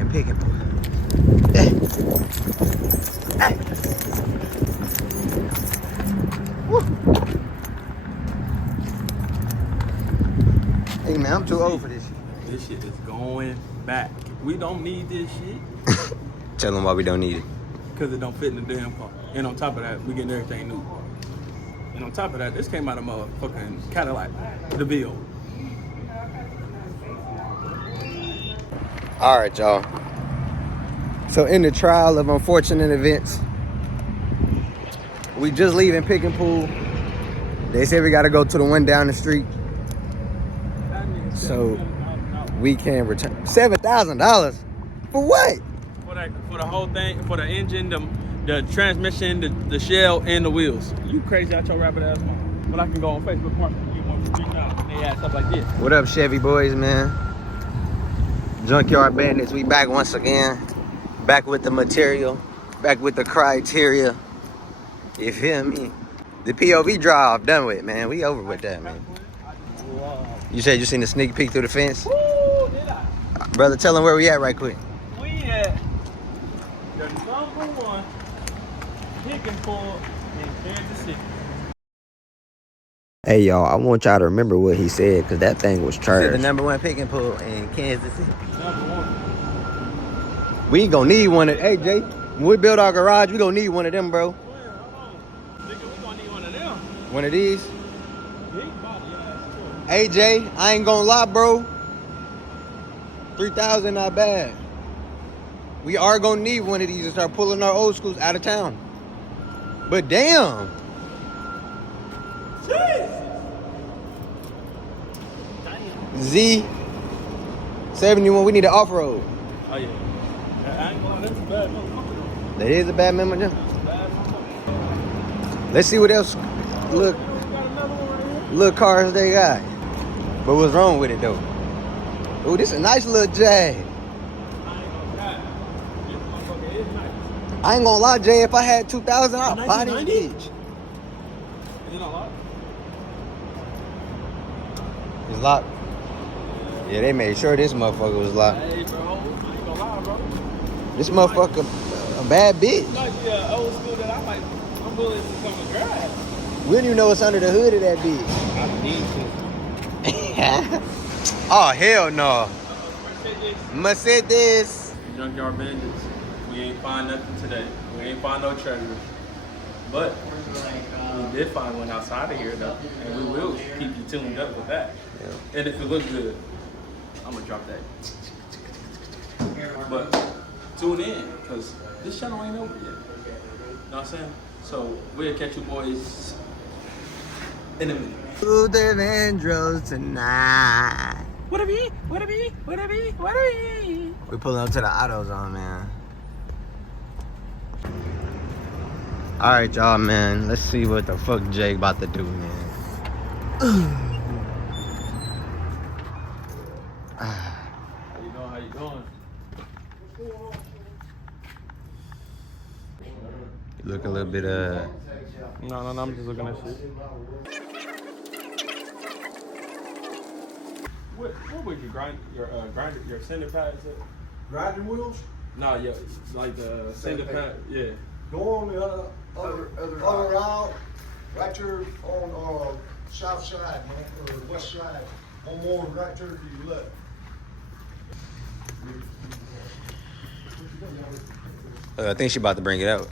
fucking picking pool. Hey. Woo. Hey man, I'm too old for this shit. This shit is going back. We don't need this shit. Tell them why we don't need it. Because it don't fit in the damn car. And on top of that, we getting everything new. And on top of that, this came out of motherfucking Cadillac, the Bill. All right, y'all. So in the trial of unfortunate events, we just leaving Pick and Pool. They said we got to go to the one down the street, so we can return $7,000 for what? For the whole thing, for the engine, the transmission, the shell, and the wheels. You crazy out your rabbit ass mom. But I can go on Facebook Market and get one for $3,000. They add stuff like this. What up, Chevy boys, man? Junkyard Bandits, we back once again. Back with the material, back with the criteria. You feel me? The POV drive done with, man. We over with that, man. You said you seen the sneak peek through the fence? Woo, did I? Brother, tell them where we at right quick. We at the #1 pick and pull in Kansas City. Hey, y'all, I want y'all to remember what he said, because that thing was trash. The #1 pick and pull in Kansas City. #1. We ain't gonna need one of... Hey, Jay, when we build our garage, we gonna need one of them, bro. Nigga, we gonna need one of them. One of these? Big body, yeah, Hey, Jay, I ain't gonna lie, bro. 3,000 not bad. We are gonna need one of these to start pulling our old schools out of town. But damn. Z71, we need an off-road. Oh, yeah. I ain't gonna lie, that's a bad motherfucker. That is a bad memo, Jim. Let's see what else little cars they got. But what's wrong with it, though? Oh, this is a nice little Jag. I ain't gonna lie, Jay, if I had 2,000, I'd buy this bitch. Is it unlocked? It's locked. Yeah, they made sure this motherfucker was locked. Hey, bro, I ain't gonna lie, bro. This motherfucker a bad bitch. It might be an old school that I'm willing to come and drive. We don't even know what's under the hood of that bitch. I need to. Oh, hell no. Mercedes. Junkyard Bandits. We ain't find nothing today. We ain't find no treasure. But we did find one outside of here, though. And we will keep you tuned up with that. Yeah. And if it looks good, I'm going to drop that. But tune in, because this channel ain't over yet. You know what I'm saying? So we'll catch you boys in a minute. To the Vandross tonight. What a be? We're pulling up to the AutoZone, man. All right, y'all, man. Let's see what the fuck Jake about to do, man. How you doing? You look a little bit, No, I'm just looking at shit. What would you grind your sender pads at? Grinding wheels? No, yeah, like the sender pad, yeah. Go on the other aisle, right there on south side, man, or west side. One more right there to your left. I think she about to bring it out.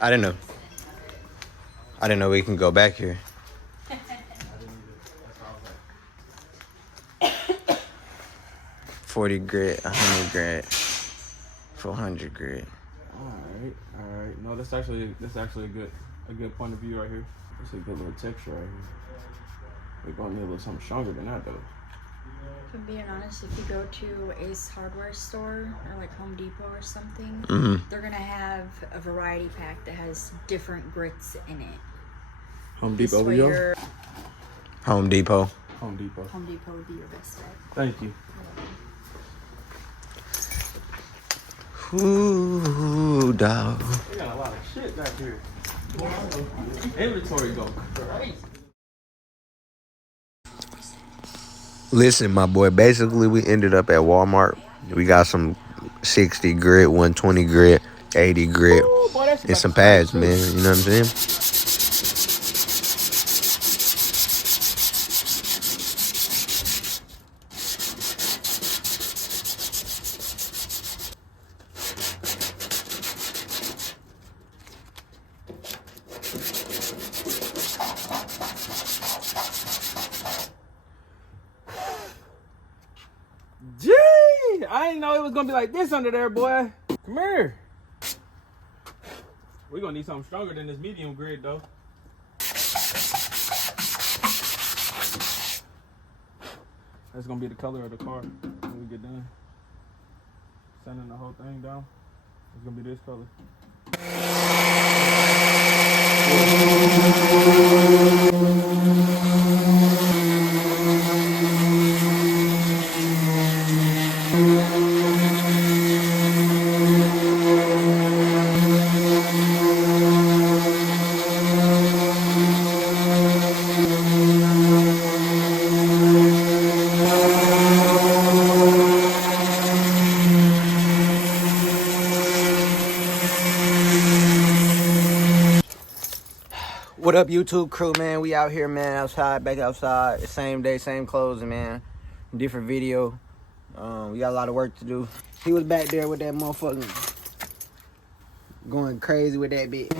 I didn't know we can go back here. 40 grit, 100 grit, 400 grit. All right. No, that's actually a good point of view right here. It's a good little texture right here. We're gonna need a little something stronger than that though. To be honest, if you go to Ace Hardware store or like Home Depot or something, they're gonna have a variety pack that has different grits in it. Home Depot over here? Home Depot. Home Depot. Home Depot would be your best bet. Thank you. Ooh, dog. We got a lot of shit back here. Inventory go crazy. Listen, my boy, basically we ended up at Walmart. We got some 60 grit, 120 grit, 80 grit, Ooh, boy, that's and about to some smack pads, too. man. You know what I'm saying? Gee, I didn't know it was gonna be like this under there, boy. Come here. We're gonna need something stronger than this medium grid, though. That's gonna be the color of the car when we get done. Sanding the whole thing down. It's gonna be this color. What up, YouTube crew, man? We out here, man, outside, back outside. Same day, same clothes, man. Different video. We got a lot of work to do. He was back there with that motherfucking going crazy with that bitch.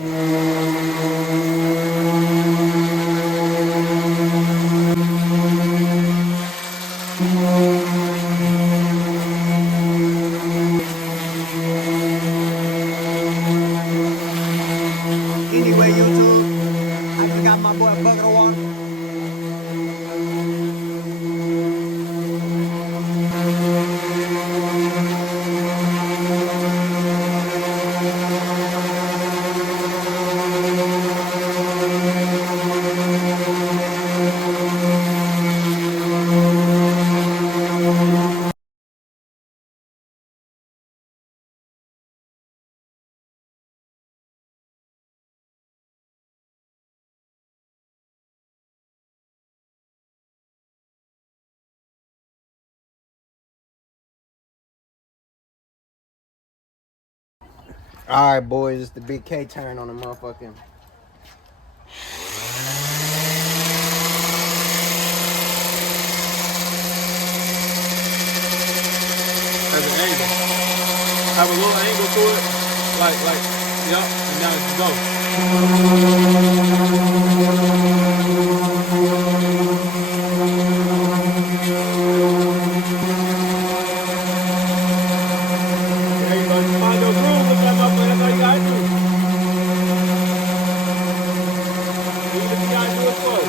Anyway, YouTube, I just got my boy a bucket of water. All right, boys, it's the Big K turn on the motherfucking. As an angle. Have a little angle to it. Like, yep, and now it's there you go. You find your groove with that motherfucker. That's all you gotta do. Even if you gotta do it slow.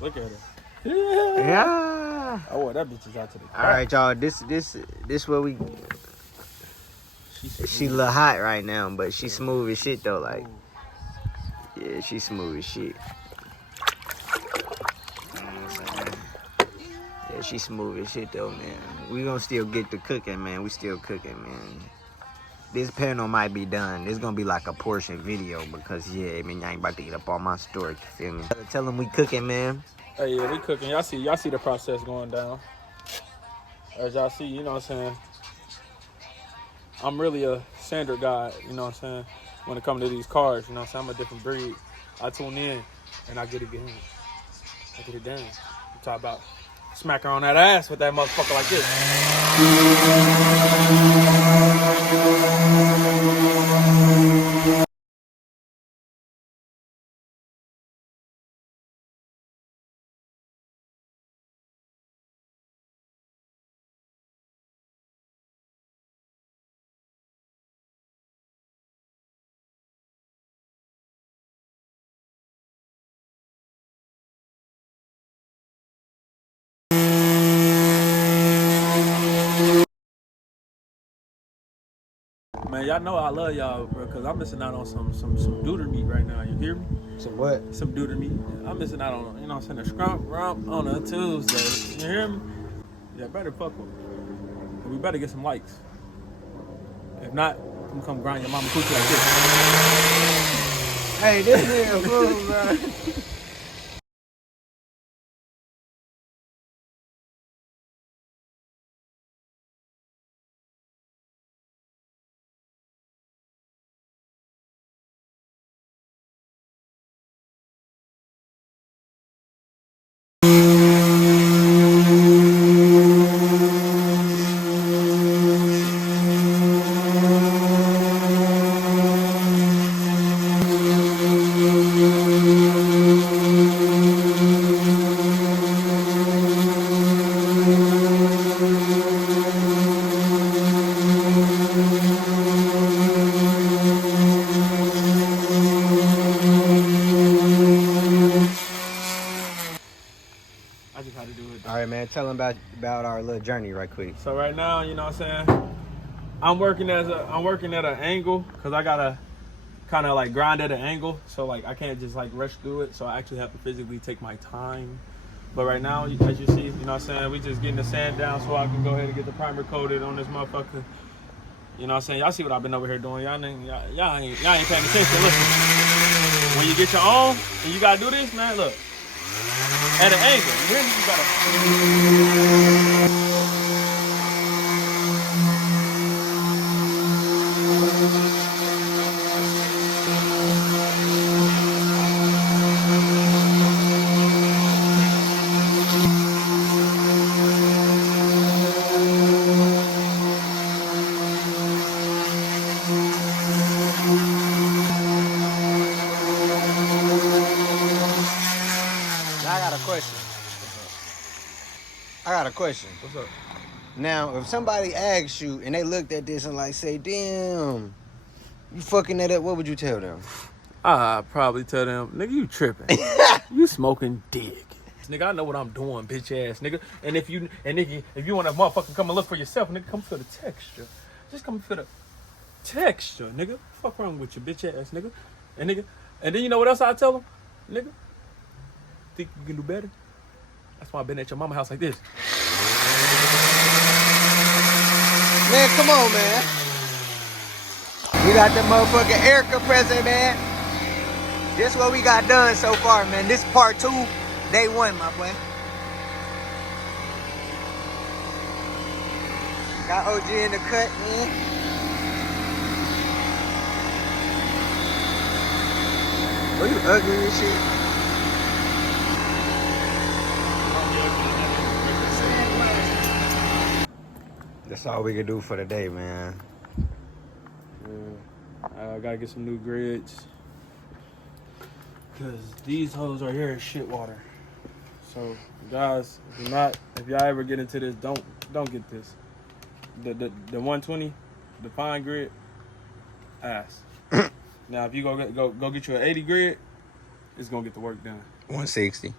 Look at her. Yeah. I wore that bitches out to the All right, y'all. This what we. She a little hot right now, but she smooth as shit though. Like, yeah, she smooth as shit. Yeah, she smooth as shit though, man. We gonna still get to cooking, man. We still cooking, man. This panel might be done. It's gonna be like a portion video because, yeah, I mean, I ain't about to eat up all my storage. You feel me? Tell them we cooking, man. Hey, yeah, we cooking. Y'all see the process going down. As y'all see, you know what I'm saying? I'm really a standard guy, you know what I'm saying? When it comes to these cars, you know what I'm saying? I'm a different breed. I tune in and I get it done. I get it done. I'm talking about smack her on that ass with that motherfucker like this. Man, y'all know I love y'all, bro, because I'm missing out on some duder meat right now. You hear me? Some what? Some duder meat. I'm missing out on, you know what I'm saying, a scrump rump on a Tuesday. You hear me? Yeah, better fuck with me. We better get some likes. If not, I'm gonna come grind your mama coochie like this. Hey, this nigga fool, bro. I just had to do it. All right, man. Tell them about our little journey right quick. So right now, you know what I'm saying, I'm working at an angle because I gotta kind of like grind at an angle. So like I can't just like rush through it. So I actually have to physically take my time. But right now, as you see, you know what I'm saying, we just getting the sand down so I can go ahead and get the primer coated on this motherfucker. You know what I'm saying? Y'all see what I've been over here doing. Y'all ain't paying attention. Listen, when you get your own and you gotta do this, man, look. At an angle, you hear me? You gotta. I got a question. What's up? Now, if somebody asks you and they looked at this and like say, damn, you fucking that up, what would you tell them? I'd probably tell them, nigga, you tripping. You smoking dick. Nigga, I know what I'm doing, bitch ass nigga. And if you want to motherfucking come and look for yourself, nigga, come feel the texture. Just come feel the texture, nigga. Fuck wrong with you, bitch ass nigga. And then you know what else I tell them? Nigga, think you can do better? That's why I've been at your mama house like this. Man, come on, man. We got the motherfucking air compressor, man. This what we got done so far, man. This part 2, day 1, my boy. Got OG in the cut, man. Oh, you ugly as shit. That's all we can do for the day, man. I gotta get some new grids. Cause these hoes right here is shit water. So guys, if y'all ever get into this, don't get this. The 120, the fine grid, ass. Now if you go get you an 80 grid, it's gonna get the work done. 160.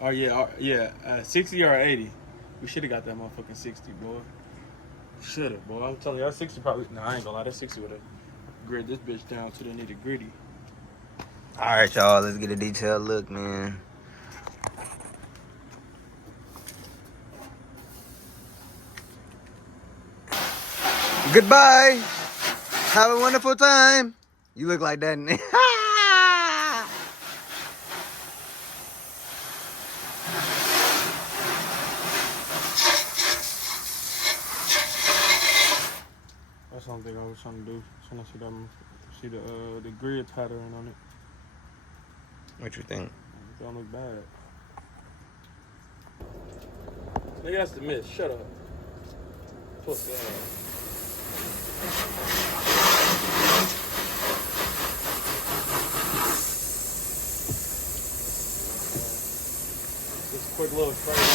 Oh yeah, 60 or 80. We should have got that motherfucking 60, boy. Should have, boy. I'm telling you, that 60 probably. Nah, I ain't gonna lie, that 60 would have grid this bitch down to the nitty gritty. All right, y'all. Let's get a detailed look, man. Goodbye. Have a wonderful time. You look like that. everything I was trying to do. So I see the grid pattern on it. What you think? It don't look bad. Nigga, that's the miss. Shut up. Pussy ass. Just a quick little trade.